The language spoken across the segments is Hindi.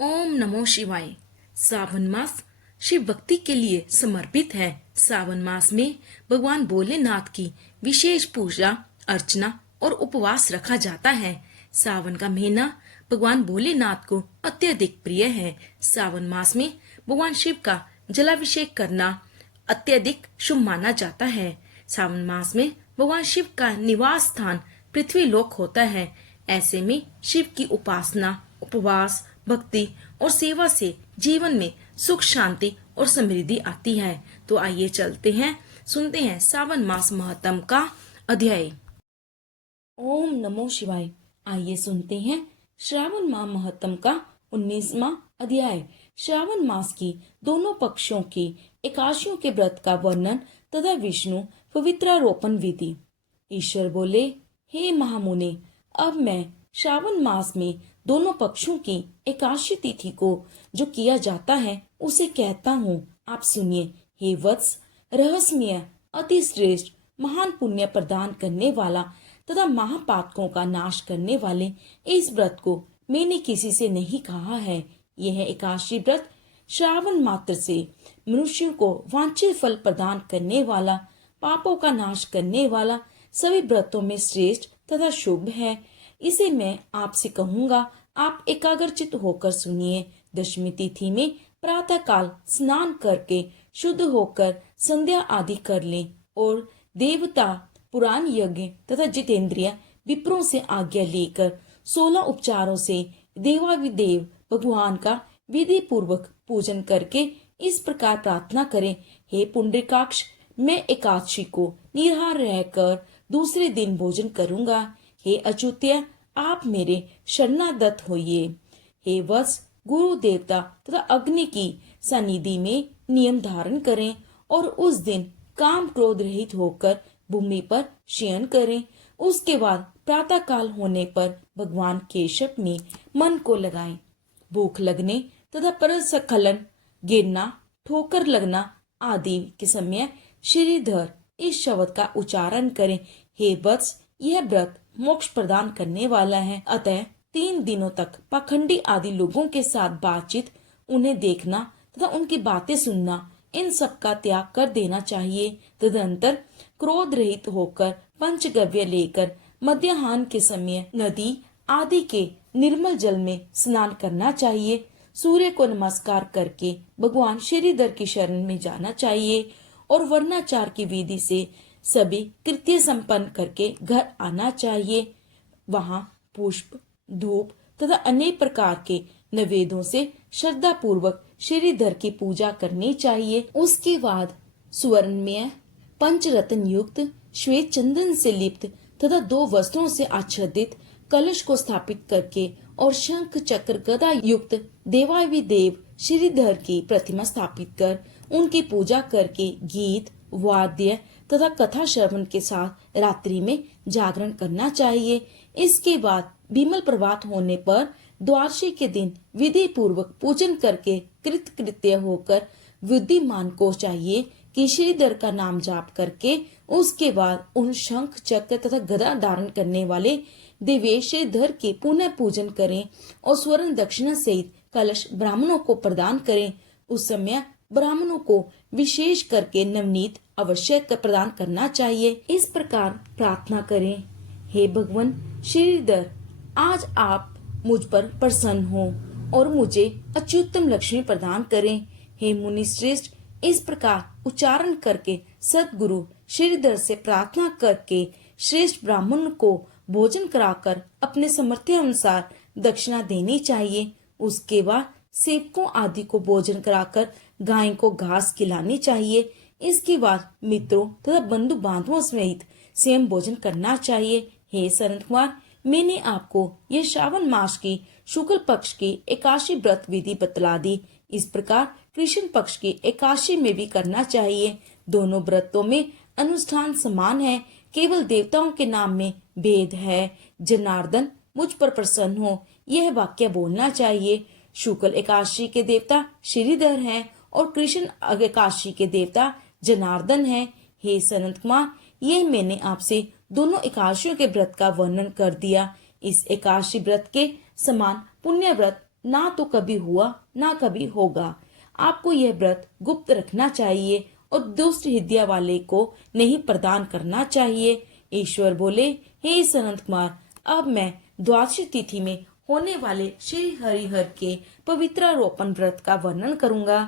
ओम नमो शिवाय। सावन मास शिव भक्ति के लिए समर्पित है। सावन मास में भगवान भोलेनाथ की विशेष पूजा अर्चना और उपवास रखा जाता है। सावन का महीना भगवान भोलेनाथ को अत्यधिक प्रिय है। सावन मास में भगवान शिव का जलाभिषेक करना अत्यधिक शुभ माना जाता है। सावन मास में भगवान शिव का निवास स्थान पृथ्वी लोक होता है। ऐसे में शिव की उपासना, उपवास, भक्ति और सेवा से जीवन में सुख, शांति और समृद्धि आती है। तो आइए चलते हैं, सुनते हैं सावन मास महत्म का अध्याय। ओम नमो शिवाय। आइए सुनते हैं श्रावण माह महत्म का 19वां अध्याय। श्रावण मास की दोनों पक्षों की एकादशियों के व्रत का वर्णन तथा विष्णु पवित्रारोपण विधि। ईश्वर बोले, हे महामुने, अब मैं श्रावण मास में दोनों पक्षों की एकादशी तिथि को जो किया जाता है उसे कहता हूँ, आप सुनिए। हे वत्स, रहस्यमय, अति श्रेष्ठ, महान पुण्य प्रदान करने वाला तथा महापातकों का नाश करने वाले इस व्रत को मैंने किसी से नहीं कहा है। यह एकादशी व्रत श्रावण मात्र से मनुष्यों को वांछित फल प्रदान करने वाला, पापों का नाश करने वाला, सभी व्रतों में श्रेष्ठ तथा शुभ है। इसे मैं आपसे कहूँगा, आप एकाग्रचित होकर सुनिए। दशमी तिथि में प्रातः काल स्नान करके शुद्ध होकर संध्या आदि कर लें और देवता, पुराण यज्ञ तथा जितेंद्रिय विप्रों से आज्ञा लेकर 16 उपचारों से देवाधिदेव भगवान का विधि पूर्वक पूजन करके इस प्रकार प्रार्थना करें, हे पुंडरीकाक्ष, मैं एकादशी को निराहार रहकर दूसरे दिन भोजन करूंगा। हे अच्युत्य, आप मेरे शरणागत होइए। हे वत्स, गुरु, देवता तथा अग्नि की सन्निधि में नियम धारण करें और उस दिन काम क्रोध रहित होकर भूमि पर शयन करें। उसके बाद प्रातः काल होने पर भगवान केशव में मन को लगाएं। भूख लगने तथा परस्खलन, गिरना, ठोकर लगना आदि के समय श्रीधर इस शब्द का उच्चारण करें। हे वत्स, यह व्रत मोक्ष प्रदान करने वाला है, अतः 3 दिनों तक पाखंडी आदि लोगों के साथ बातचीत, उन्हें देखना तथा उनकी बातें सुनना, इन सब का त्याग कर देना चाहिए। तदंतर क्रोध रहित होकर पंचगव्य लेकर मध्याह्न के समय नदी आदि के निर्मल जल में स्नान करना चाहिए। सूर्य को नमस्कार करके भगवान श्रीधर की शरण में जाना चाहिए और वर्णाचार की विधि से सभी कृत्य संपन्न करके घर आना चाहिए। वहाँ पुष्प, धूप तथा अनेक प्रकार के नैवेद्यों से श्रद्धा पूर्वक श्रीधर की पूजा करनी चाहिए। उसके बाद सुवर्णमय, पंचरत्न युक्त, श्वेत चंदन से लिप्त तथा 2 वस्त्रों से आच्छादित कलश को स्थापित करके और शंख चक्र गदा युक्त देवाधिदेव श्रीधर की प्रतिमा स्थापित कर उनकी पूजा करके गीत, वाद्य तथा कथा श्रवण के साथ रात्रि में जागरण करना चाहिए। इसके बाद बिमल प्रभात होने पर द्वादशी के दिन विधि पूर्वक पूजन करके कृतकृत्य होकर बुद्धिमान को चाहिए कि श्रीधर का नाम जाप करके उसके बाद उन शंख चक्र तथा गदा धारण करने वाले देवेश श्रीधर के पुनः पूजन करें और स्वर्ण दक्षिणा सहित कलश ब्राह्मणों को प्रदान करें। उस समय ब्राह्मणों को विशेष करके नवनीत अवश्य प्रदान करना चाहिए। इस प्रकार प्रार्थना करें, हे भगवान श्रीधर, आज आप मुझ पर प्रसन्न हो और मुझे अत्युत्तम लक्ष्मी प्रदान करें। हे मुनि श्रेष्ठ, इस प्रकार उच्चारण करके सदगुरु श्रीधर से प्रार्थना करके श्रेष्ठ ब्राह्मण को भोजन कराकर अपने सामर्थ्य अनुसार दक्षिणा देनी चाहिए। उसके बाद सेवकों आदि को भोजन कराकर गाय को घास खिलानी चाहिए। इसके बाद मित्रों तथा बंधु बांधवों सहित स्वयं भोजन करना चाहिए। हे सरन कुमार, मैंने आपको यह श्रावण मास की शुक्ल पक्ष की एकादशी व्रत विधि बतला दी। इस प्रकार कृष्ण पक्ष की एकादशी में भी करना चाहिए। दोनों व्रतों में अनुष्ठान समान है, केवल देवताओं के नाम में भेद है। जनार्दन, मुझ पर प्रसन्न हो, यह वाक्य बोलना चाहिए। शुक्ल एकादशी के देवता श्रीधर हैं और कृष्ण एकादशी के देवता जनार्दन है। हे सनत कुमार, यह मैंने आपसे दोनों एकादशियों के व्रत का वर्णन कर दिया। इस एकादशी व्रत के समान पुण्य व्रत ना तो कभी हुआ ना कभी होगा। आपको यह व्रत गुप्त रखना चाहिए और दुष्ट हृदय वाले को नहीं प्रदान करना चाहिए। ईश्वर बोले, हे सनत कुमार, अब मैं द्वादशी तिथि में होने वाले श्री हरिहर के पवित्रारोपण व्रत का वर्णन करूंगा।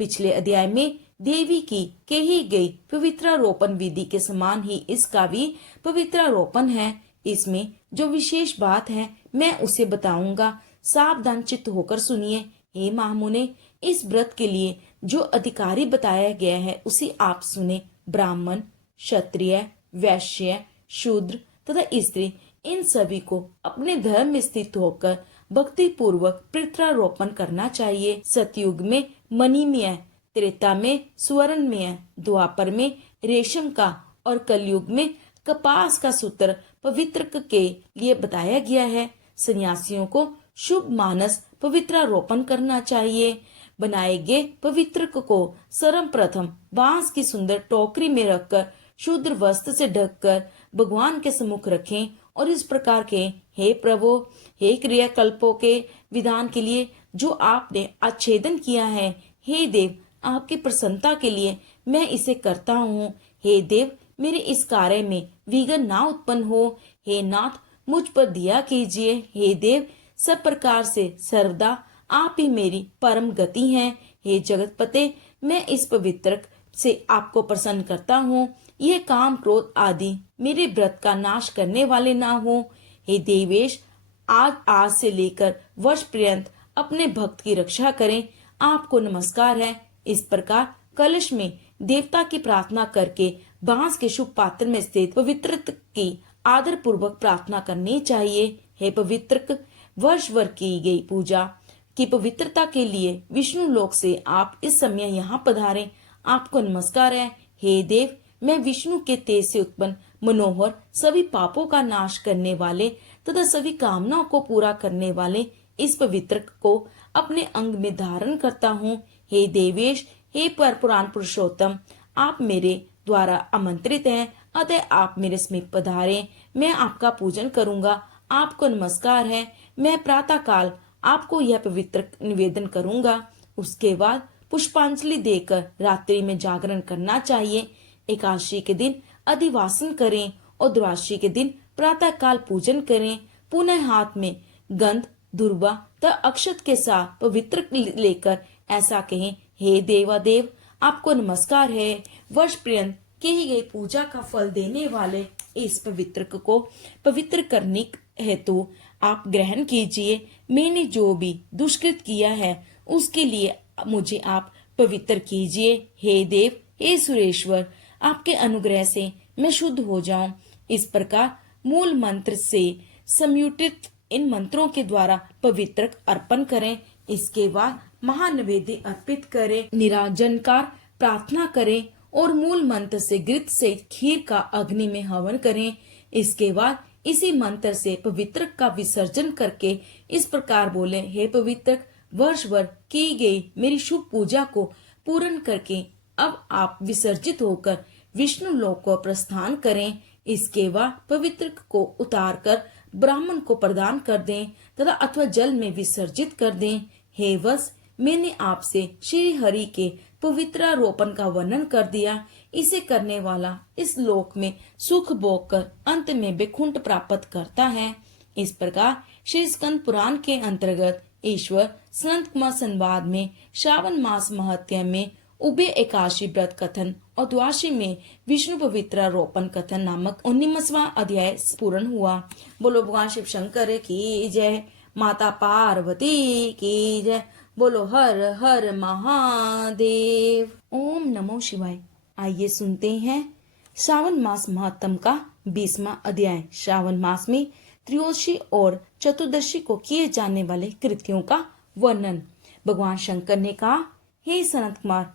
पिछले अध्याय में देवी की कही गई पवित्रारोपण विधि के समान ही इसका भी पवित्रारोपण है। इसमें जो विशेष बात है मैं उसे बताऊंगा, सावधान चित्त होकर सुनिए। हे महामुने, इस व्रत के लिए जो अधिकारी बताया गया है उसे आप सुने। ब्राह्मण, क्षत्रिय, वैश्य, शूद्र तथा स्त्री, इन सभी को अपने धर्म में स्थित होकर भक्ति पूर्वक पितरारोपण करना चाहिए। सतयुग में मणिमय, त्रेता में स्वर्णमय, द्वापर में रेशम का और कलयुग में कपास का सूत्र पवित्रक के लिए बताया गया है। सन्यासियों को शुभ मानस पवित्रारोपण करना चाहिए। बनाए गए पवित्रक को सर्वप्रथम बांस की सुंदर टोकरी में रखकर शुद्र वस्त्र से ढककर भगवान के सम्मुख रखें और इस प्रकार के, हे प्रभु, हे क्रियाकल्पों के विधान के लिए जो आपने आच्छेदन किया है, हे देव, आपकी प्रसन्नता के लिए मैं इसे करता हूँ। हे देव, मेरे इस कार्य में विघ्न ना उत्पन्न हो। हे नाथ, मुझ पर दया कीजिए। हे देव, सब प्रकार से सर्वदा आप ही मेरी परम गति हैं। हे जगतपते, मैं इस पवित्र से आपको प्रसन्न करता हूँ। ये काम क्रोध आदि मेरे व्रत का नाश करने वाले ना हो। हे देवेश, आज से लेकर वर्ष पर्यंत अपने भक्त की रक्षा करें। आपको नमस्कार है। इस प्रकार कलश में देवता की प्रार्थना करके बांस के शुभ पात्र में स्थित पवित्रक की आदर पूर्वक प्रार्थना करनी चाहिए। हे पवित्रक, वर्ष भर की गई पूजा की पवित्रता के लिए विष्णु लोक से आप इस समय यहाँ पधारे। आपको नमस्कार है। हे देव, मैं विष्णु के तेज से उत्पन्न मनोहर सभी पापों का नाश करने वाले तथा सभी कामनाओं को पूरा करने वाले इस पवित्रक को अपने अंग में धारण करता हूँ। हे देवेश, हे पर पुराण पुरुषोत्तम, आप मेरे द्वारा आमंत्रित हैं, अतः आप मेरे समीप पधारें। मैं आपका पूजन करूंगा। आपको नमस्कार है। मैं प्रातः काल आपको यह पवित्र निवेदन करूंगा। उसके बाद पुष्पांजलि देकर रात्रि में जागरण करना चाहिए। एकादशी के दिन अधिवासन करें और द्वादशी के दिन प्रातः काल पूजन करें। पुनः हाथ में गंध, दुर्वा तथा अक्षत के साथ पवित्र लेकर ऐसा कहें, हे देवादेव, आपको नमस्कार है। वर्ष पर्यंत की गई पूजा का फल देने वाले इस पवित्रक को पवित्र करने हेतु आप ग्रहण कीजिए। मैंने जो भी दुष्कृत किया है उसके लिए मुझे आप पवित्र कीजिए। हे देव, हे सुरेश्वर, आपके अनुग्रह से मैं शुद्ध हो जाऊं। इस प्रकार मूल मंत्र से संयुक्त इन मंत्रों के द्वारा पवित्रक अर्पण करें। इसके बाद महानैवेद्य अर्पित करें, निराजनकार प्रार्थना करें और मूल मंत्र से घृत से खीर का अग्नि में हवन करें। इसके बाद इसी मंत्र से पवित्रक का विसर्जन करके इस प्रकार बोले, हे पवित्रक, वर्ष भर की गई मेरी शुभ पूजा को पूर्ण करके अब आप विसर्जित होकर विष्णु लोक को प्रस्थान करें। इसके बाद पवित्रक को उतारकर ब्राह्मण को प्रदान कर दें तथा अथवा जल में विसर्जित कर दें। हे वत्स, मैंने आपसे श्री हरि के पवित्रारोपण का वर्णन कर दिया। इसे करने वाला इस लोक में सुख भोग कर अंत में वैकुंठ प्राप्त करता है। इस प्रकार श्री स्कंद पुराण के अंतर्गत ईश्वर संत कुमार संवाद में श्रावण मास महत्य में उभय एकादशी व्रत कथन और द्वादशी में विष्णु पवित्रारोपण कथन नामक 19वां अध्याय पूर्ण हुआ। बोलो भगवान शिव शंकर की जय, माता पार्वती की जय, बोलो हर हर महादेव। ओम नमो शिवाय। आइए सुनते हैं श्रावण मास महात्म का 20वां अध्याय। श्रावण मास में त्रयोदशी और चतुर्दशी को किए जाने वाले कृत्यों का वर्णन। भगवान शंकर ने कहा, हे सनत कुमार,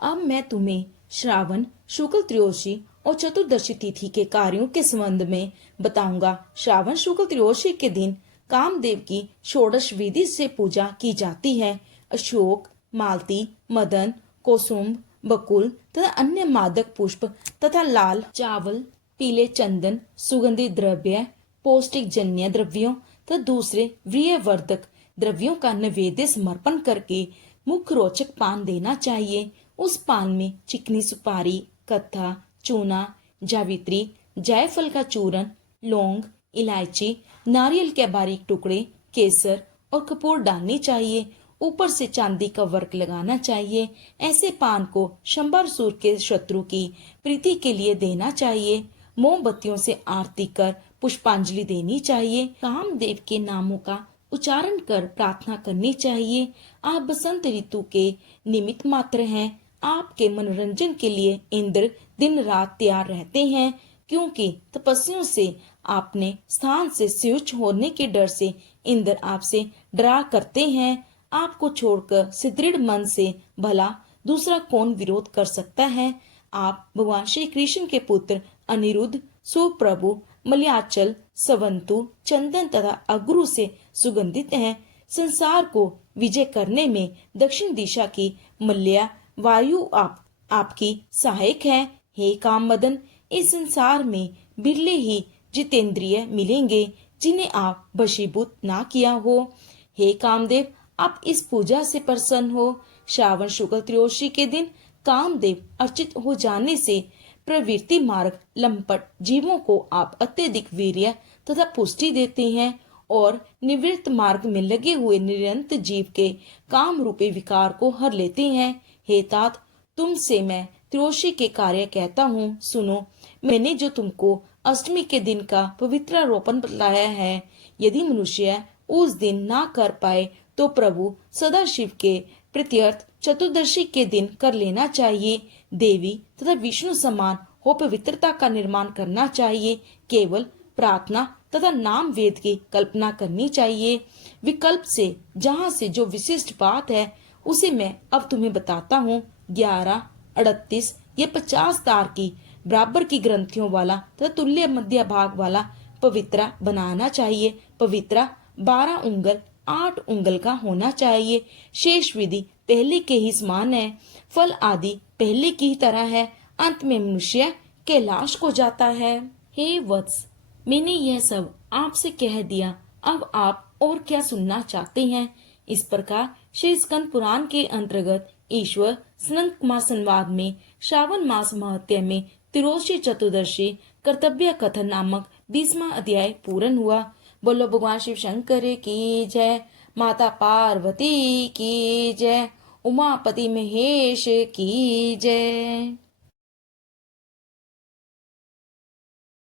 अब मैं तुम्हें श्रावण शुक्ल त्रयोदशी और चतुर्दशी तिथि के कार्यों के संबंध में बताऊंगा। श्रावण शुक्ल त्रयोदशी के दिन कामदेव की षोडश विधि से पूजा की जाती है। अशोक, मालती, मदन, कोसुम्ब, बकुल तथा अन्य मादक पुष्प तथा लाल चावल, पीले चंदन, सुगंधित द्रव्य, पौष्टिक जन्य द्रव्यों तथा दूसरे वीर्यवर्धक द्रव्यों का नैवेद्य समर्पण करके मुख्य रोचक पान देना चाहिए। उस पान में चिकनी सुपारी, कत्था, चूना, जावित्री, जायफल का चूरन, लौंग, इलायची, नारियल के बारीक टुकड़े, केसर और कपूर डालनी चाहिए। ऊपर से चांदी का वर्क लगाना चाहिए। ऐसे पान को शंबरसूर के शत्रु की प्रीति के लिए देना चाहिए। मोमबत्तियों से आरती कर पुष्पांजलि देनी चाहिए। कामदेव के नामों का उच्चारण कर प्रार्थना करनी चाहिए। आप बसंत ऋतु के निमित्त मात्र हैं। आपके मनोरंजन के लिए इंद्र दिन रात तैयार रहते हैं, क्योंकि तपस्वियों से आपने स्थान से स्यूच होने के डर से इंद्र आपसे डरा करते हैं। आपको छोड़कर सुदृढ़ मन से भला दूसरा कौन विरोध कर सकता है। आप भगवान श्री कृष्ण के पुत्र अनिरुद्ध, सुप्रभु, मलयाचल, सवंतु, चंदन तथा अगरू से सुगंधित हैं। संसार को विजय करने में दक्षिण दिशा की मल्या वायु आपकी सहायक है। हे काम मदन, इस संसार में बिरले ही जितेंद्रिय मिलेंगे जिन्हें आप वशीभूत ना किया हो। हे कामदेव, आप इस पूजा से प्रसन्न हो। श्रावण शुक्ल त्रयोदशी के दिन कामदेव अर्चित हो जाने से प्रवृत्ति मार्ग लंपट जीवों को आप अत्यधिक वीर्य तथा पुष्टि देते हैं और निवृत्त मार्ग में लगे हुए निरंतर जीव के काम रूपी विकार को हर लेते हैं। हे तात, तुमसे मैं त्रयोदशी के कार्य कहता हूँ, सुनो। मैंने जो तुमको अष्टमी के दिन का पवित्रारोपण बतलाया है, यदि मनुष्य उस दिन ना कर पाए तो प्रभु सदाशिव के प्रत्यर्थ चतुर्दशी के दिन कर लेना चाहिए। देवी तथा विष्णु समान हो पवित्रता का निर्माण करना चाहिए। केवल प्रार्थना तथा नाम वेद की कल्पना करनी चाहिए। विकल्प से जहाँ से जो विशिष्ट बात है उसे मैं अब तुम्हें बताता हूँ। 11, 38 या 50 तार की बराबर की ग्रंथियों वाला तथा तुल्य मध्य भाग वाला पवित्रा बनाना चाहिए। पवित्रा 12 उंगल 8 उंगल का होना चाहिए। शेष विधि पहले के ही समान है। फल आदि पहले की ही तरह है। अंत में मनुष्य कैलाश को जाता है। हे वत्स, मैंने यह सब आपसे कह दिया, अब आप और क्या सुनना चाहते हैं। इस प्रकार श्री स्कंद पुराण के अंतर्गत ईश्वर सनंत कुमार संवाद में श्रावण मास महत्य में त्रयोदशी चतुर्दशी कर्तव्य कथन नामक 20वां अध्याय पूर्ण हुआ। बोलो भगवान शिव शंकर की जय, माता पार्वती की जय, उमापति महेश की जय।